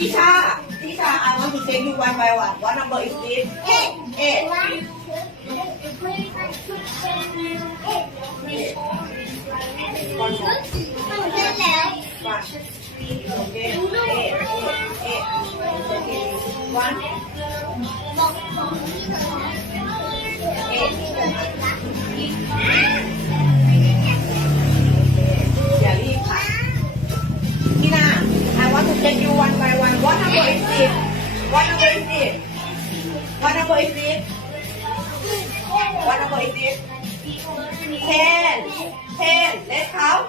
Tisha, I want to take you one by one. What number is this? Eight. One more. One. Okay. Eight. One. Eight.อย่ารีบค่ะพี่นา I want to take you one by one. What number is this? What number is this? What number is this? What number is this? 10. 10. Let's count.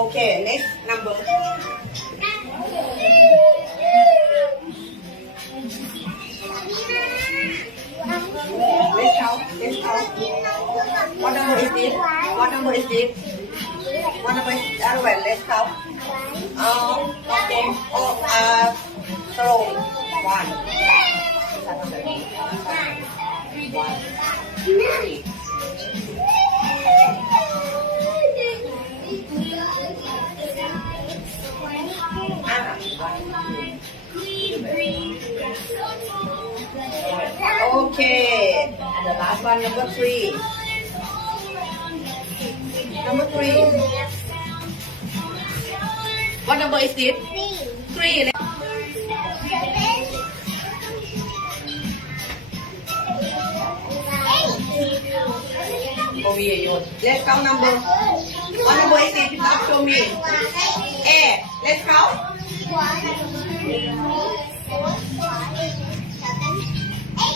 Okay, next number. Let's count. Let's count. What number is this? What number is this? What number is the other one? Let's count. Okay. Slow. One. Okay. And the last one, number 3. Number 3. What number is this? 3. Let's count number. What number is it? Show me. 8. Let's count.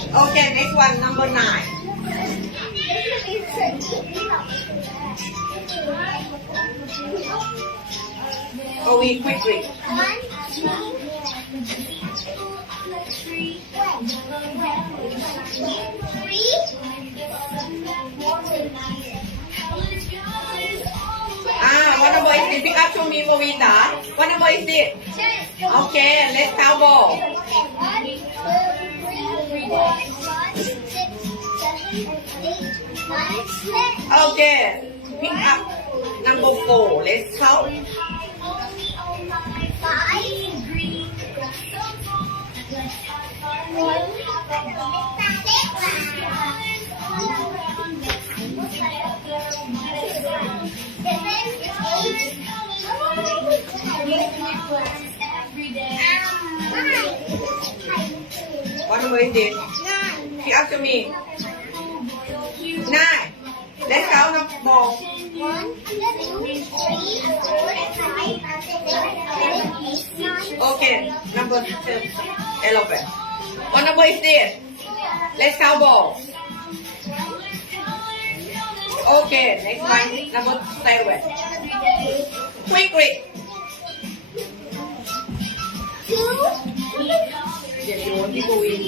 Okay, next one, number 9. Go in quickly. 1 number is it? Pick up to me, Movita. What number is it? Okay, let's count ball. Okay, pick up number 4. Let's count. 1 number is it? Pick up to me. 9. Let's count the ball. 1, 2, 3, 4, 5, 6, 7, 8, 9. Okay, number 11. What number is this? Let's count ball. Okay, next one, number 7. Quickly. 2, เดี๋ยวโยนที่กูวิน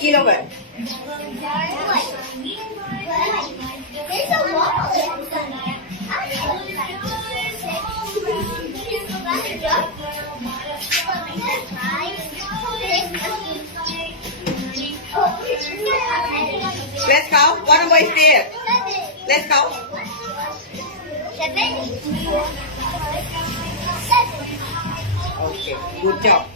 Kilogram. There's a wall. Let's count. What number is this? Let's count. 7. Okay, good job.